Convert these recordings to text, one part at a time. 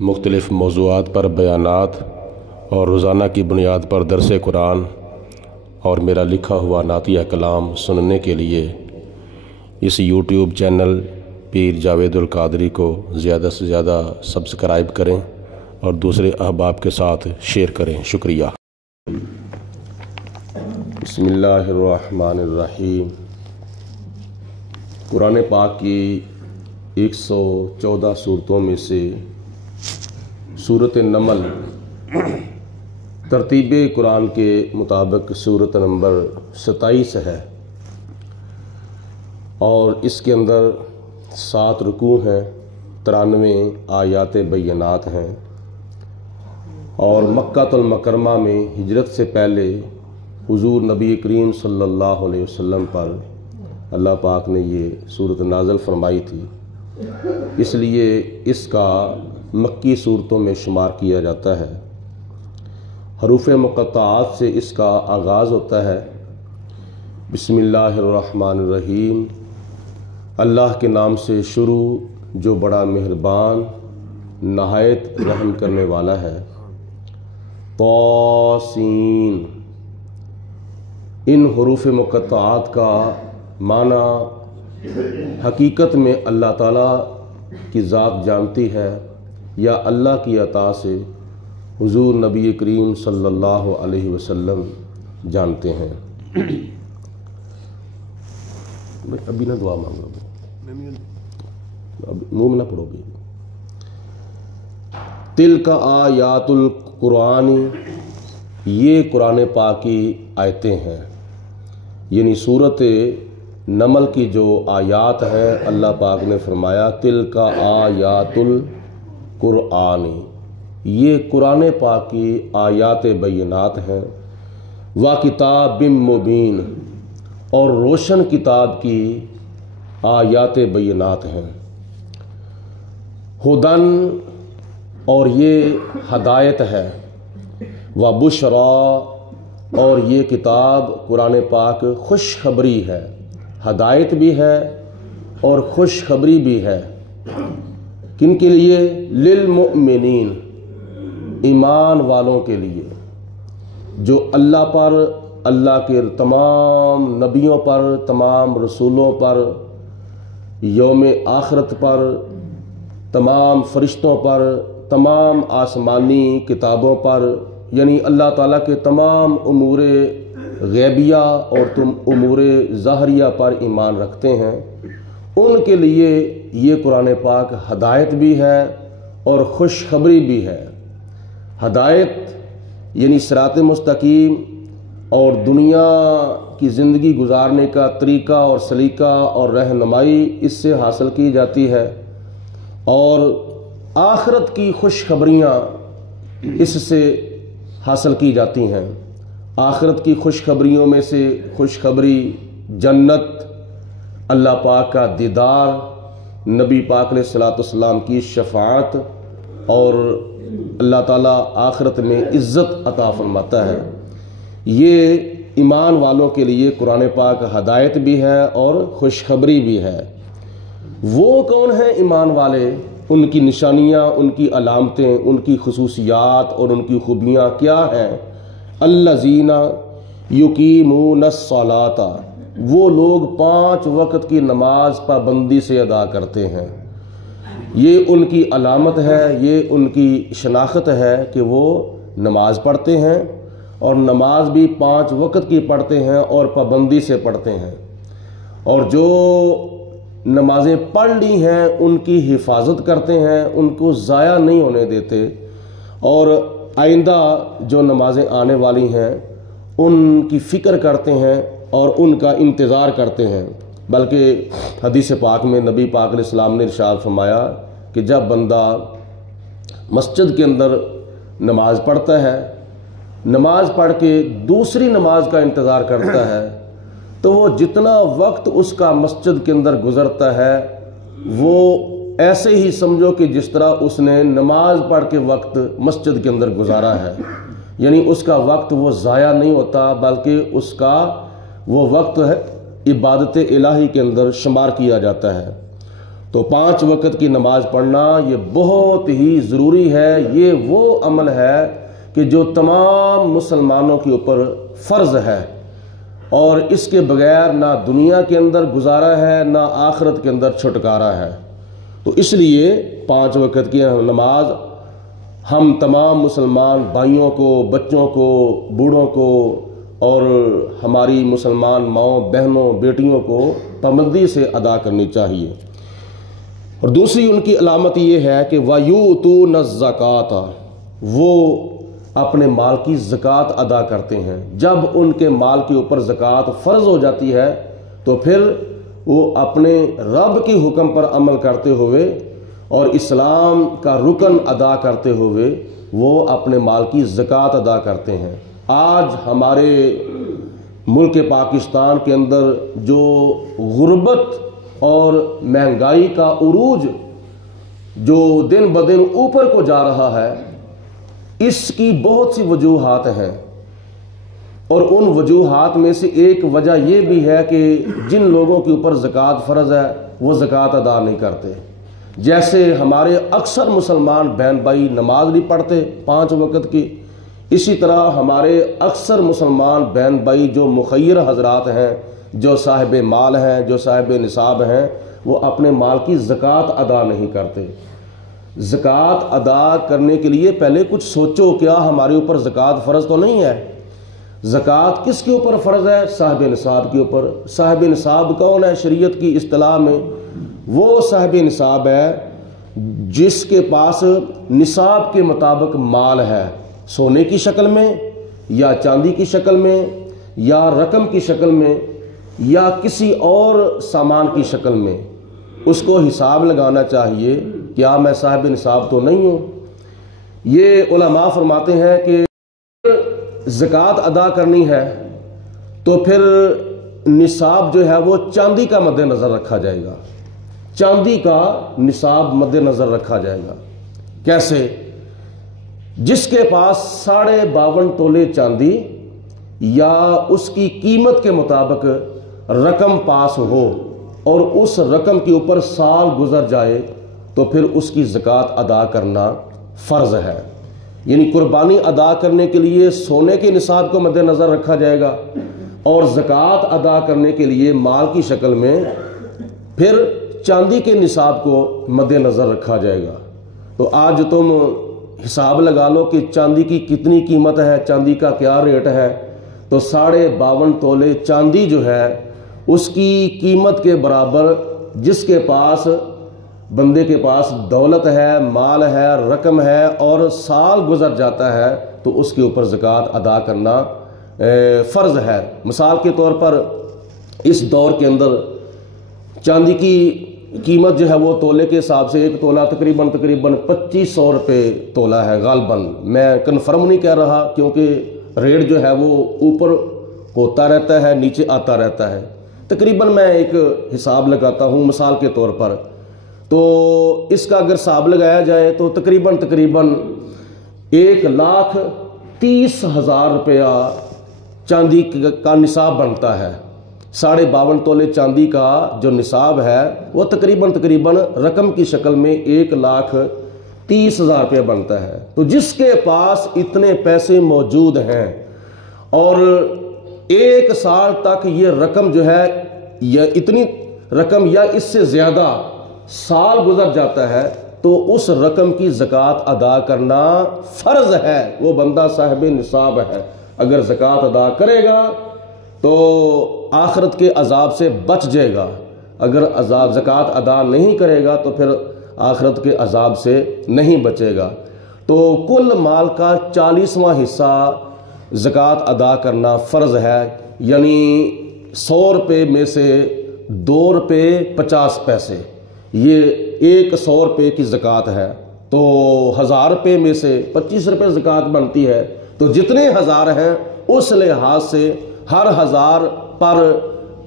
مختلف موضوعات پر بیانات اور روزانہ کی بنیاد پر درس قرآن اور میرا لکھا ہوا نعتیہ کلام سننے کے لیے اس یوٹیوب چینل پیر جاوید القادری کو زیادہ سے زیادہ سبسکرائب کریں اور دوسرے احباب کے ساتھ شیئر کریں۔ شکریہ۔ بسم اللہ الرحمن الرحیم۔ قرآن پاک کی 114 صورتوں میں سے سورۃ نمل ترتیب قرآن کے مطابق سورت نمبر 27 ہے اور اس کے اندر 7 رکوع ہیں، 93 آیات بینات ہیں، اور مکہ المکرمہ میں ہجرت سے پہلے حضور نبی کریم صلی اللہ علیہ وسلم پر اللہ پاک نے یہ صورت نازل فرمائی تھی، اس لیے اس کا مکی صورتوں میں شمار کیا جاتا ہے۔ حروف مقطعات سے اس کا آغاز ہوتا ہے۔ بسم اللہ الرحمن الرحیم، اللہ کے نام سے شروع جو بڑا مہربان نہایت رحم کرنے والا ہے۔ طاسین، ان حروف مقطعات کا معنی حقیقت میں اللہ تعالیٰ کی ذات جانتی ہے یا اللہ کی عطا سے حضور نبی کریم صلی اللہ علیہ وسلم جانتے ہیں۔ ابھی نہ دعا مانگو، منہ میں نہ پڑھو گے۔ تلک آیات القرآن، یہ قرآن پاک کی آیتیں ہیں، یعنی سورت نمل کی جو آیات ہیں اللہ پاک نے فرمایا تلک آیات القرآن، یہ قرآن پاک کی آیات بینات ہیں۔ وَکِتَابٍ مُبِین، اور روشن کتاب کی آیات بینات ہیں۔ ہدن، اور یہ ہدایت ہے۔ وَبُشْرَا، اور یہ کتاب قرآن پاک خوشخبری ہے، ہدایت بھی ہے اور خوشخبری بھی ہے۔ کن کے لیے؟ للمؤمنین، ایمان والوں کے لیے، جو اللہ پر، اللہ کے تمام نبیوں پر، تمام رسولوں پر، یوم آخرت پر، تمام فرشتوں پر، تمام آسمانی کتابوں پر، یعنی اللہ تعالیٰ کے تمام امور غیبیہ اور امور ظاہریہ پر ایمان رکھتے ہیں، ان کے لیے یہ قرآن پاک ہدایت بھی ہے اور خوشخبری بھی ہے۔ ہدایت یعنی صراط مستقیم اور دنیا کی زندگی گزارنے کا طریقہ اور سلیقہ اور رہنمائی اس سے حاصل کی جاتی ہے، اور آخرت کی خوشخبریاں اس سے حاصل کی جاتی ہیں۔ آخرت کی خوشخبریوں میں سے خوشخبری جنت، اللہ پاک کا دیدار، نبی پاک علیہ الصلوۃ والسلام کی شفاعت، اور اللہ تعالیٰ آخرت میں عزت عطا فرماتا ہے۔ یہ ایمان والوں کے لیے قرآن پاک ہدایت بھی ہے اور خوشخبری بھی ہے۔ وہ کون ہیں ایمان والے؟ ان کی نشانیاں، ان کی علامتیں، ان کی خصوصیات اور ان کی خوبیاں کیا ہیں؟ الذین یقیمون الصلاۃ، وہ لوگ 5 وقت کی نماز پابندی سے ادا کرتے ہیں۔ یہ ان کی علامت ہے، یہ ان کی شناخت ہے کہ وہ نماز پڑھتے ہیں، اور نماز بھی 5 وقت کی پڑھتے ہیں اور پابندی سے پڑھتے ہیں، اور جو نمازیں پڑھ لی ہیں ان کی حفاظت کرتے ہیں، ان کو ضائع نہیں ہونے دیتے، اور آئندہ جو نمازیں آنے والی ہیں ان کی فکر کرتے ہیں اور ان کا انتظار کرتے ہیں۔ بلکہ حدیث پاک میں نبی پاک علیہ السلام نے ارشاد فرمایا کہ جب بندہ مسجد کے اندر نماز پڑھتا ہے، نماز پڑھ کے دوسری نماز کا انتظار کرتا ہے، تو وہ جتنا وقت اس کا مسجد کے اندر گزرتا ہے وہ ایسے ہی سمجھو کہ جس طرح اس نے نماز پڑھ کے وقت مسجد کے اندر گزارا ہے، یعنی اس کا وقت وہ ضائع نہیں ہوتا، بلکہ اس کا وہ وقت ہے عبادت الہی کے اندر شمار کیا جاتا ہے۔ تو 5 وقت کی نماز پڑھنا یہ بہت ہی ضروری ہے۔ یہ وہ عمل ہے کہ جو تمام مسلمانوں کے اوپر فرض ہے، اور اس کے بغیر نہ دنیا کے اندر گزارا ہے نہ آخرت کے اندر چھٹکارا ہے۔ تو اس لیے 5 وقت کی نماز ہم تمام مسلمان بھائیوں کو، بچوں کو، بوڑھوں کو اور ہماری مسلمان ماؤں، بہنوں، بیٹیوں کو پابندی سے ادا کرنی چاہیے۔ اور دوسری ان کی علامت یہ ہے کہ وَيُؤْتُونَ الزَّكَاةَ، وہ اپنے مال کی زکوٰۃ ادا کرتے ہیں۔ جب ان کے مال کے اوپر زکوٰۃ فرض ہو جاتی ہے تو پھر وہ اپنے رب کے حکم پر عمل کرتے ہوئے اور اسلام کا رکن ادا کرتے ہوئے وہ اپنے مال کی زکوٰۃ ادا کرتے ہیں۔ آج ہمارے ملک پاکستان کے اندر جو غربت اور مہنگائی کا عروج جو دن بدن اوپر کو جا رہا ہے، اس کی بہت سی وجوہات ہیں، اور ان وجوہات میں سے ایک وجہ یہ بھی ہے کہ جن لوگوں کے اوپر زکوٰۃ فرض ہے وہ زکوٰۃ ادا نہیں کرتے۔ جیسے ہمارے اکثر مسلمان بہن بھائی نماز نہیں پڑھتے 5 وقت کی، اسی طرح ہمارے اکثر مسلمان بہن بھائی جو مخیر حضرات ہیں، جو صاحب مال ہیں، جو صاحب نصاب ہیں، وہ اپنے مال کی زکوٰۃ ادا نہیں کرتے۔ زکوٰۃ ادا کرنے کے لیے پہلے کچھ سوچو، کیا ہمارے اوپر زکوٰۃ فرض تو نہیں ہے؟ زکوٰۃ کس کے اوپر فرض ہے؟ صاحب نصاب کے اوپر۔ صاحب نصاب کون ہے شریعت کی اصطلاح میں؟ وہ صاحب نصاب ہے جس کے پاس نصاب کے مطابق مال ہے، سونے کی شکل میں یا چاندی کی شکل میں یا رقم کی شکل میں یا کسی اور سامان کی شکل میں۔ اس کو حساب لگانا چاہیے، کیا میں صاحب نصاب تو نہیں ہوں؟ یہ علماء فرماتے ہیں کہ زکوٰۃ ادا کرنی ہے تو پھر نصاب جو ہے وہ چاندی کا مد نظر رکھا جائے گا، چاندی کا نصاب مد نظر رکھا جائے گا۔ کیسے؟ جس کے پاس 52.5 تولے چاندی یا اس کی قیمت کے مطابق رقم پاس ہو اور اس رقم کے اوپر سال گزر جائے تو پھر اس کی زکوٰۃ ادا کرنا فرض ہے۔ یعنی قربانی ادا کرنے کے لیے سونے کے نصاب کو مد نظر رکھا جائے گا، اور زکوٰۃ ادا کرنے کے لیے مال کی شکل میں پھر چاندی کے نصاب کو مد نظر رکھا جائے گا۔ تو آج تم حساب لگا لو کہ چاندی کی کتنی قیمت ہے، چاندی کا کیا ریٹ ہے، تو 52.5 تولے چاندی جو ہے اس کی قیمت کے برابر جس کے پاس بندے کے پاس دولت ہے، مال ہے، رقم ہے اور سال گزر جاتا ہے تو اس کے اوپر زکوٰۃ ادا کرنا فرض ہے۔ مثال کے طور پر اس دور کے اندر چاندی کی قیمت جو ہے وہ تولے کے حساب سے ایک تولہ تقریباً 2500 روپے تولہ ہے غالباً۔ میں کنفرم نہیں کہہ رہا کیونکہ ریٹ جو ہے وہ اوپر ہوتا رہتا ہے، نیچے آتا رہتا ہے۔ تقریباً میں ایک حساب لگاتا ہوں مثال کے طور پر، تو اس کا اگر حساب لگایا جائے تو تقریباً 1,30,000 روپیہ چاندی کا نصاب بنتا ہے۔ 52.5 تولے چاندی کا جو نصاب ہے وہ تقریباً رقم کی شکل میں 1,30,000 روپیہ بنتا ہے۔ تو جس کے پاس اتنے پیسے موجود ہیں اور 1 سال تک یہ رقم جو ہے یا اتنی رقم یا اس سے زیادہ سال گزر جاتا ہے تو اس رقم کی زکوٰۃ ادا کرنا فرض ہے۔ وہ بندہ صاحب نصاب ہے، اگر زکوٰۃ ادا کرے گا تو آخرت کے عذاب سے بچ جائے گا، اگر زکوٰۃ ادا نہیں کرے گا تو پھر آخرت کے عذاب سے نہیں بچے گا۔ تو کل مال کا 40واں حصہ زکوٰۃ ادا کرنا فرض ہے، یعنی 100 روپے میں سے 2 روپے 50 پیسے، یہ 100 روپے کی زکوٰۃ ہے۔ تو 1000 روپے میں سے 25 روپے زکوٰۃ بنتی ہے، تو جتنے 1000 ہیں اس لحاظ سے ہر 1000 پر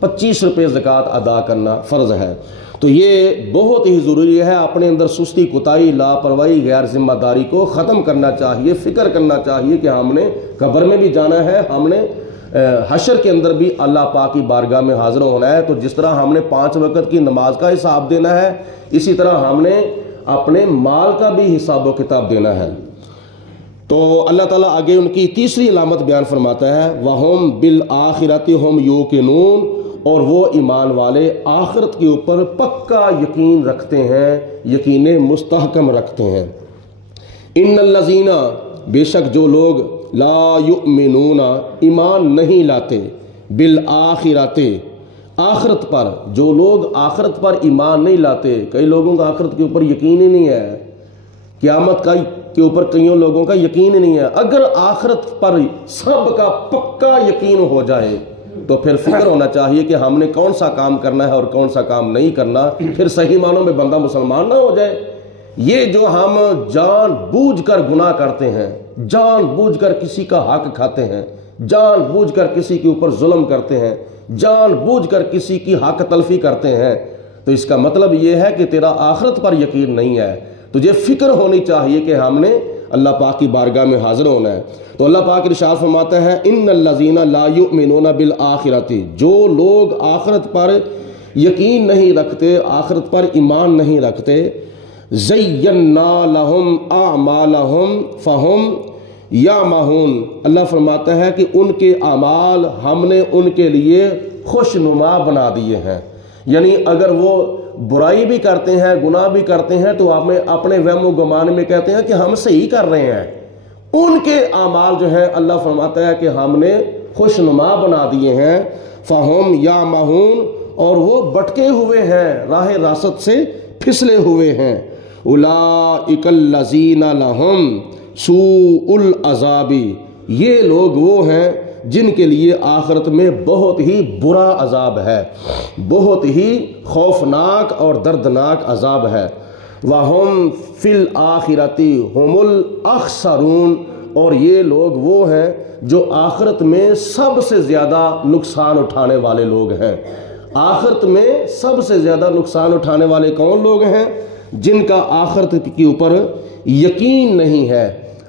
25 روپے زکوٰۃ ادا کرنا فرض ہے۔ تو یہ بہت ہی ضروری ہے، اپنے اندر سستی، کوتاہی، لاپرواہی، غیر ذمہ داری کو ختم کرنا چاہیے۔ فکر کرنا چاہیے کہ ہم نے قبر میں بھی جانا ہے، ہم نے حشر کے اندر بھی اللہ پاک کی بارگاہ میں حاضر ہونا ہے، تو جس طرح ہم نے 5 وقت کی نماز کا حساب دینا ہے، اسی طرح ہم نے اپنے مال کا بھی حساب و کتاب دینا ہے۔ تو اللہ تعالیٰ آگے ان کی تیسری علامت بیان فرماتا ہے، وَهُمْ بِالْآخِرَةِ هُمْ يُوقِنُونَ، اور وہ ایمان والے آخرت کے اوپر پکا یقین رکھتے ہیں، یقین مستحکم رکھتے ہیں۔ ان الذین، بے شک جو لوگ لا یؤمنون، ایمان نہیں لاتے، بالآخرۃ، آخرت پر، جو لوگ آخرت پر ایمان نہیں لاتے، کئی لوگوں کا آخرت کے اوپر یقین ہی نہیں ہے، قیامت کے اوپر کئیوں لوگوں کا یقین ہی نہیں ہے۔ اگر آخرت پر سب کا پکا یقین ہو جائے تو پھر فکر ہونا چاہیے کہ ہم نے کون سا کام کرنا ہے اور کون سا کام نہیں کرنا، پھر صحیح معنوں میں بندہ مسلمان نہ ہو جائے۔ یہ جو ہم جان بوجھ کر گناہ کرتے ہیں، جان بوجھ کر کسی کا حق کھاتے ہیں، جان بوجھ کر کسی کے اوپر ظلم کرتے ہیں، جان بوجھ کر کسی کی حق تلفی کرتے ہیں، تو اس کا مطلب یہ ہے کہ تیرا آخرت پر یقین نہیں ہے۔ تجھے فکر ہونی چاہیے کہ ہم نے اللہ پاک کی بارگاہ میں حاضر ہونا ہے۔ تو اللہ پاک ارشاد فرماتا ہے، ان الذین لا یؤمنون بالآخرۃ، جو لوگ آخرت پر یقین نہیں رکھتے، آخرت پر ایمان نہیں رکھتے، زینا لہم اعمالہم فہم یعمہون، اللہ فرماتا ہے کہ ان کے اعمال ہم نے ان کے لیے خوشنما بنا دیے ہیں۔ یعنی اگر وہ برائی بھی کرتے ہیں، گناہ بھی کرتے ہیں، تو ہمیں اپنے وہم و گمان میں کہتے ہیں کہ ہم صحیح کر رہے ہیں، ان کے اعمال جو ہے اللہ فرماتا ہے کہ ہم نے خوشنما بنا دیے ہیں، فہم یعمہون، اور وہ بٹکے ہوئے ہیں، راہ راست سے پھسلے ہوئے ہیں۔ اولئک الذین لہم سوء العذاب، یہ لوگ وہ ہیں جن کے لیے آخرت میں بہت ہی برا عذاب ہے، بہت ہی خوفناک اور دردناک عذاب ہے۔ وَهُمْ فِي الْآخِرَةِ هُمُ الْأَخْسَرُونَ، اور یہ لوگ وہ ہیں جو آخرت میں سب سے زیادہ نقصان اٹھانے والے لوگ ہیں۔ آخرت میں سب سے زیادہ نقصان اٹھانے والے کون لوگ ہیں؟ جن کا آخرت کے اوپر یقین نہیں ہے۔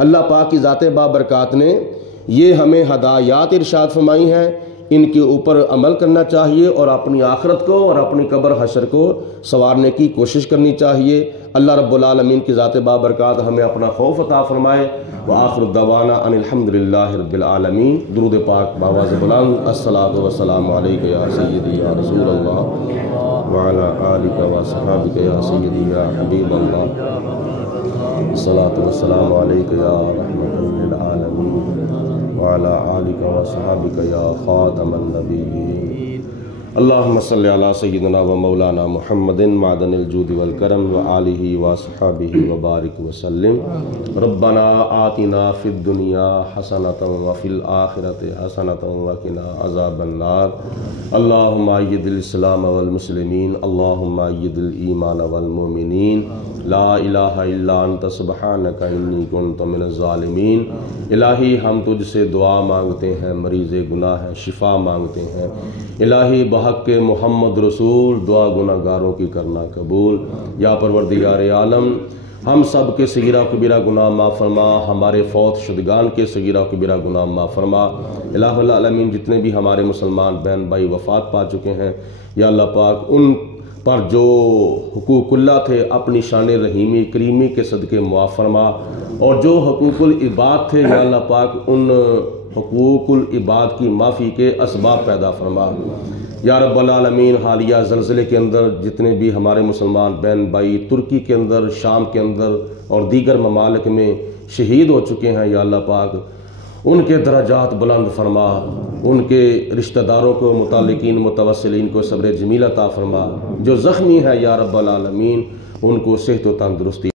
اللہ پاک کی ذات بابرکات نے یہ ہمیں ہدایات ارشاد فرمائی ہیں، ان کے اوپر عمل کرنا چاہیے اور اپنی آخرت کو اور اپنی قبر حشر کو سنوارنے کی کوشش کرنی چاہیے۔ اللہ رب العالمین کی ذات بابرکات ہمیں اپنا خوف عطا فرمائے۔ وآخر الدعوانا ان الحمدللہ رب العالمین۔ درود پاک بآواز بلند، الصلاۃ والسلام علیک یا سیدی یا رسول اللہ وعلی آلک وصحابک یا سیدی یا حبیب اللہ، الصلاۃ والسلام علیک یا رحمۃ للعالمین وعلی آلک وصحابک یا خاتم النبیین۔ اللہم صلی علی سیدنا و مولانا محمد معدن الجود والکرم وآلہ وصحابہ وبارک وسلم۔ ربنا آتنا فی الدنیا حسنۃ وفی الآخرۃ حسنۃ وقنا عذاب النار۔ اللہم اید الاسلام والمسلمین، اللہم اید الایمان والمؤمنین، لا الہ الا انت سبحانک انی کنت من الظالمین۔ الہی ہم تجھ سے دعا مانگتے ہیں، مریض گناہ ہے شفا مانگتے ہیں، الہی بحق محمد رسول دعا گناہ گاروں کی کرنا قبول۔ یا پروردگار عالم، ہم سب کے صغیرہ کبیرہ گناہ معاف فرما، ہمارے فوت شدگان کے صغیرہ کبیرہ گناہ معاف فرما۔ الہ العالمین، جتنے بھی ہمارے مسلمان بہن بھائی وفات پا چکے ہیں، یا اللہ پاک ان پر جو حقوق اللہ تھے اپنی شان رحیمی کریمی کے صدقے معاف فرما، اور جو حقوق العباد تھے یا اللہ پاک ان حقوق العباد کی معافی کے اسباب پیدا فرما۔ یا رب العالمین، حالیہ زلزلے کے اندر جتنے بھی ہمارے مسلمان بہن بھائی ترکی کے اندر، شام کے اندر اور دیگر ممالک میں شہید ہو چکے ہیں، یا اللہ پاک ان کے درجات بلند فرما، ان کے رشتہ داروں کو، متعلقین متوسلین کو صبر جمیل عطا فرما، جو زخمی ہے یا رب العالمین ان کو صحت و تندرستی